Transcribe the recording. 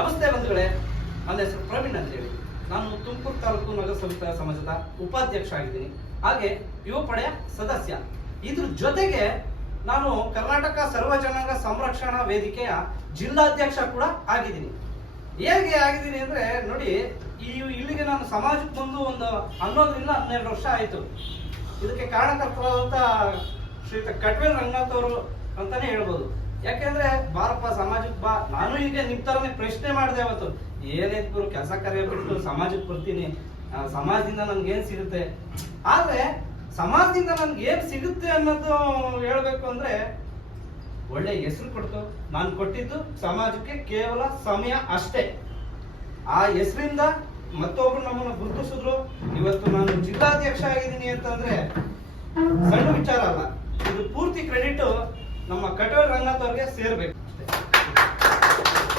ನಮಸ್ತೆ ಬಂಧುಗಳೇ, ನನ್ನ ಹೆಸರು ಪ್ರವೀಣ್ ಅಂತ ಹೇಳಿ. ನಾನು ತುಮಕೂರು ತಾಲೂಕು ನಗರ ಸಂಸ್ಥೆ ಸಮಾಜದ ಉಪಾಧ್ಯಕ್ಷ ಆಗಿದ್ದೀನಿ, ಹಾಗೆ ಯುವ ಪಡೆಯ ಸದಸ್ಯ. ಇದ್ರ ಜೊತೆಗೆ ನಾನು ಕರ್ನಾಟಕ ಸರ್ವ ಜನಾಂಗ ಸಂರಕ್ಷಣಾ ವೇದಿಕೆಯ ಜಿಲ್ಲಾಧ್ಯಕ್ಷ ಕೂಡ ಆಗಿದ್ದೀನಿ. ಹೇಗೆ ಆಗಿದ್ದೀನಿ ಅಂದ್ರೆ ನೋಡಿ, ಇಲ್ಲಿಗೆ ನಾನು ಸಮಾಜಕ್ಕೆ ಬಂದು ಒಂದು 11 ವರ್ಷ ಆಯಿತು. ಇದಕ್ಕೆ ಕಾರಣಕರ್ತರಾದಂತ ಶ್ರೀಯುತ ಕಟ್ವೇಲ್ ರಂಗನಾಥ್ ಅವರು ಅಂತಾನೆ ಹೇಳ್ಬೋದು. ಯಾಕೆಂದ್ರೆ ಬಾರಪ್ಪ ಸಮಾಜಕ್ಕೆ ಬಾ, ನಾನು ಈಗ ನಿಮ್ ತರನೇ ಪ್ರಶ್ನೆ ಮಾಡಿದೆ ಅವತ್ತು, ಏನೈತ್ ಗುರು ಕೆಲಸ ಕಾರ್ಯ ಬಿಟ್ಟು ಸಮಾಜಕ್ಕೆ ಬರ್ತೀನಿ, ಸಮಾಜದಿಂದ ನನ್ಗೆ ಏನ್ ಸಿಗುತ್ತೆ. ಆದ್ರೆ ಸಮಾಜದಿಂದ ನನ್ಗೆ ಏನ್ ಸಿಗುತ್ತೆ ಅನ್ನೋದು ಹೇಳ್ಬೇಕು ಅಂದ್ರೆ, ಒಳ್ಳೆ ಹೆಸರು ಕೊಡ್ತು. ನಾನು ಕೊಟ್ಟಿದ್ದು ಸಮಾಜಕ್ಕೆ ಕೇವಲ ಸಮಯ ಅಷ್ಟೇ. ಆ ಹೆಸರಿಂದ ಮತ್ತೊಬ್ರು ನಮ್ಮನ್ನ ಗುರುತಿಸಿದ್ರು. ಇವತ್ತು ನಾನು ಜಿಲ್ಲಾಧ್ಯಕ್ಷ ಆಗಿದ್ದೀನಿ ಅಂತಂದ್ರೆ ಸಣ್ಣ ವಿಚಾರ ಅಲ್ಲ. ಇದು ಪೂರ್ತಿ ಕ್ರೆಡಿಟ್ ನಮ್ಮ ಕಟ್ವೇಲ್ ರಂಗನಾಥ್ ಅವ್ರಿಗೆ ಸೇರ್ಬೇಕು.